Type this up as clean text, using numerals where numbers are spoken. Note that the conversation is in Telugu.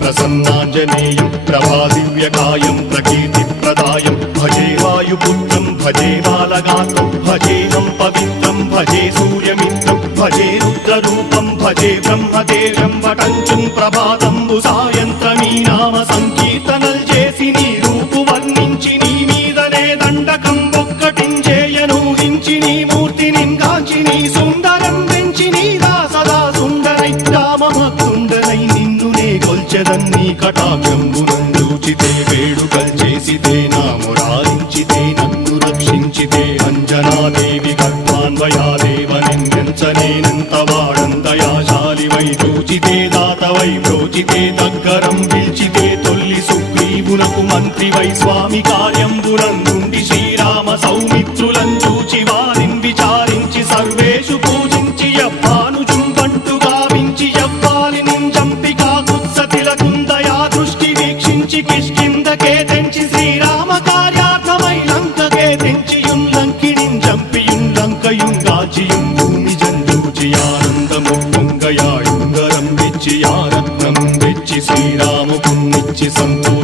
ప్రసన్నాంజనేయం ప్రభాదివ్యకాయం ప్రకీర్తిప్రదాయం భజే వాయుపుత్రం భజే బాలగాత్రం భజేహం పవిత్రం భజే సూర్యమిత్రం భజే రుద్రరూపం భజే బ్రహ్మదేవం వటంచుం ప్రభాతంబు సాయంత్రమీ నామ సంకీర్తనల్ చేసి నీ రూపు వర్ణించి నీ మీదనే దండకం ఒక్కటించేయనూహించి నీ మూర్తిని గాంచి నీ సుందరం పెంచి నీదా సదా సుందరై రామభక్తుండనై నిన్నునే కొల్చెదన్నీ కటాక్షంబునందూచితే వేడుకల్ చేసితే నా మురారించితే నన్ను రక్షించితే అంజనాదేవి గర్భాన్వయాదేవనిందించనేనంత వాడందయాశాలివై చూచితే దాతవై బ్రోచితే దగ్గరం పిల్చితే తొల్లి సుగ్రీవునకు మంత్రివై స్వామి కార్యంబునందుండి శ్రీరామ సౌమిత్రులం చూచి వారిని విచారించి సర్వేషు పూజించి యవ్వానుజుంబంటు గావించి యవ్వాలిని చంపి కాకుత్సతిలకుందయా దృష్టి వీక్షించి కిష్కిందకే తెంచి శ్రీరామ కార్యార్థమై లంకకే తెంచియుం లంకిణిం చంపియుం లంకయుంగాచియుం భూమి జందూచి ఆనందము పొంగయాయుంగరం వెచ్చి ఆరత్నం వెచ్చి శ్రీరాముకున్నిచ్చి సంతో